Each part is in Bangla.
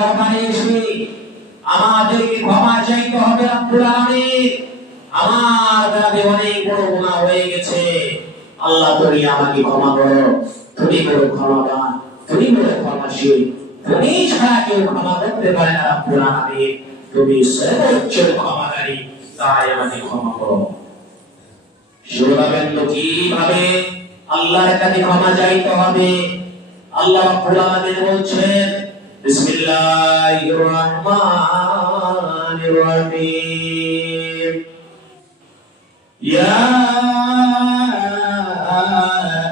দরবারে এসে আমাদেরকে ক্ষমা চাইতে হবে রব্বুল আলামিন। আমার দ্বারা অনেক বড় গুনাহ হয়ে গেছে। আল্লাহ, তুমি আমাকে ক্ষমা করো। তুমি বড় ক্ষমাবান তুমি বড় ক্ষমাশীল। তুমি ছাড়া কেউ ক্ষমা করতে পারে না রব্বুল আলামিন। তুমি সর্বোচ্চ ক্ষমাকারী, তাই আমাকে ক্ষমা করো। শুনবেন তো কীভাবে আল্লাহর কাছে ক্ষমা চাইতে হবে। আল্লাহ রাব্বুল بسم الله الرحمن الرحيم. يا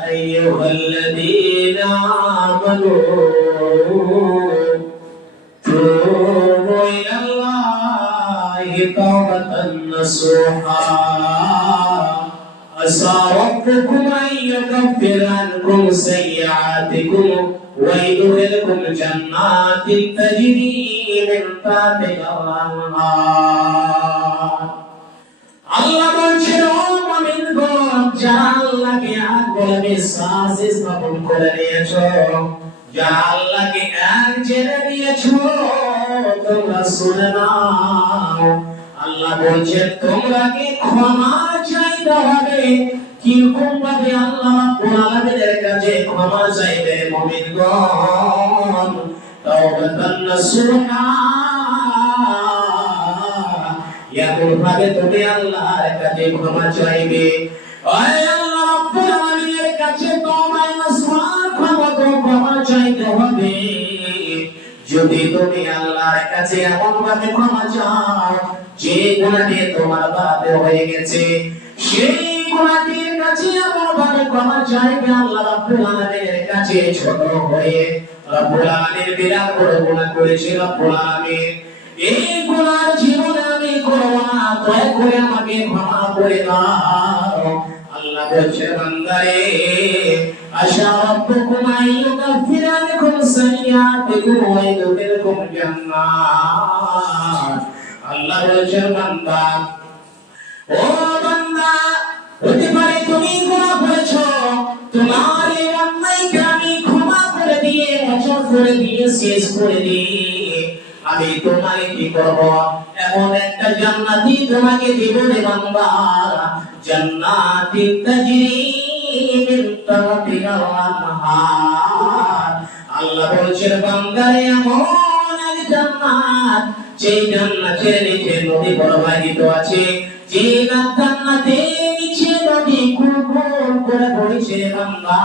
أيها الذين آمنوا توبوا إلى الله توبة نصوحا. عسى ربكم أن يكفر عنكم سيئاتكم ويدخلكم جنات تجري من تحتها الأنهار আল্লাহ বলছেন ও মুমিনগণ যারা আল্লাহকে এক বলে বিশ্বাস স্থাপন করে নিয়েছো যারা আল্লাহকে এক জেনে নিয়েছো তোমরা শুনে নাও আল্লাহ বলছেন তোমরা কি ক্ষমা কীরকম ভাবে আল্লাহ রাব্বুল কাছে ক্ষমা চাইবে মুমিনগণ ভাবে তুমি আল্লাহর কাছে ক্ষমা চাইবে ওই আল্লাহ আলামিনের কাছে তোমায় ক্ষমা তো ক্ষমা চাইতে হবে যদি তুমি আল্লাহর কাছে এমন ভাবে ক্ষমা চাও যে গুণাটি তোমার বাদে হয়ে গেছে সেই গুণাটির কাছে এমন ভাবে ক্ষমা চাইবে আল্লাহ রাব্বুল আলামিনের কাছে ছোট হয়ে রব্বুল আলামিন বিরাট বড় গুনাহ করেছে রব্বুল আলামিন। এই গুনার জীবনে আমি করব না, দয়া করে আমাকে ক্ষমা করে দাও। আল্লাহ বলছে বান্দারে, আশা রব্বুকুম আইয়ুকাফির আনকুম সাইয়্যাতিকুম জান্নাত। আল্লাহ বলছে বান্দা শেষ করে দিয়ে আমি তোমাকে কি করব? এমন একটা জান্নাতি তোমাকে দিব রে বান্দা। জান্নাতি তাজরি মিন তাহতিহা আনহার আল্লাহ বলছেন, বান্দারে, এমন এক জান্নাত, যেই জান্নাতের নিচে নদী প্রবাহিত আছে, যে জান্নাতের নিচে নদী কুলকুল করে বইছে বান্দা।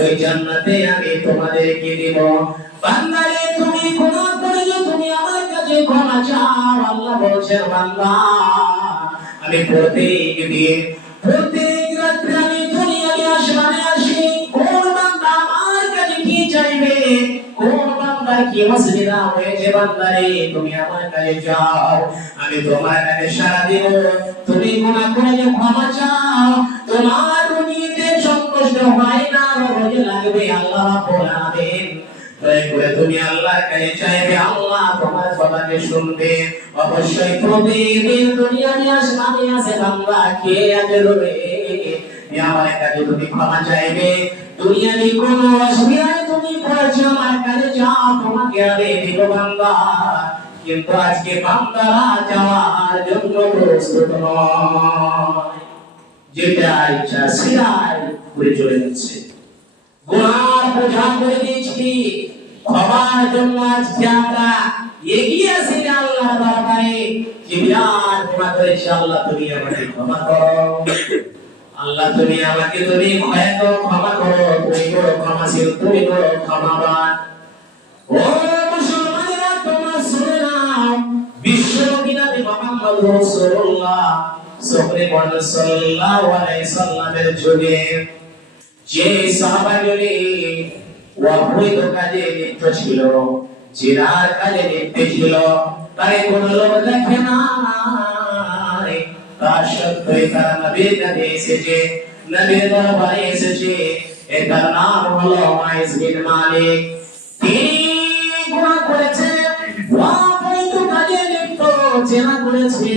ওই জান্নাতে আমি তোমাদেরকে দিব। বান্দারে, তুমি গুনাহ করেছ, তুমি আমার কাছে ক্ষমা চাও। আল্লাহ বলছেন, বান্দা, আমি প্রত্যেক দিন, প্রত্যেক রাত্রে আমি দুনিয়াতে আসমানে আসি। কোন বান্দা আমার কাছে কি চাইবে? কোন বান্দা কি অসুবিধা হয়েছে? বান্দারে, তুমি আমার কাছে যাও আমি তোমার কাছে সারা দিব তুমি গুনাহ করেছ, ক্ষমা চাও। তোমার দুনিয়াতে সন্তুষ্ট হয় না, রোজ লাগবে আল্লাহ আলামিন। কিন্তু আজকে যাওয়ার জন্য প্রস্তুত যেটা ইচ্ছা সেটাই করে চলে যাচ্ছে। বোঝা করে দিয়েছি ক্ষমার জন্য আজকে আমরা এগিয়ে আসি না আল্লাহর দরবারে। যে বিরাট গুনাহ করেছি আল্লাহ তুমি আমাকে ক্ষমা করো। আল্লাহ তুমি আমাকে, তুমি ক্ষমা করো ক্ষমা করো, তুমি বড় ক্ষমাশীল, তুমি বড় ক্ষমাবান। ও মুসলমানেরা, তোমরা শুনে নাও, বিশ্ব নবী মুহাম্মদ রাসূলুল্লাহ সাল্লাল্লাহু আলাইহি সাল্লামের যুগে যে সাহাবাগুলি অবৈধ কাজে লিপ্ত ছিল জিনার কাজে লিপ্ত ছিল তাই কোন লোক দেখে না। তার সত্ত্বেও তারা নবীর কাছে এসেছে, নবীর দরবারে এসেছে এটার নাম হলো মাইজ বিন মালিক। তিনি গুনাহ করেছে? অবৈধ কাজে লিপ্ত, জেনা করেছে।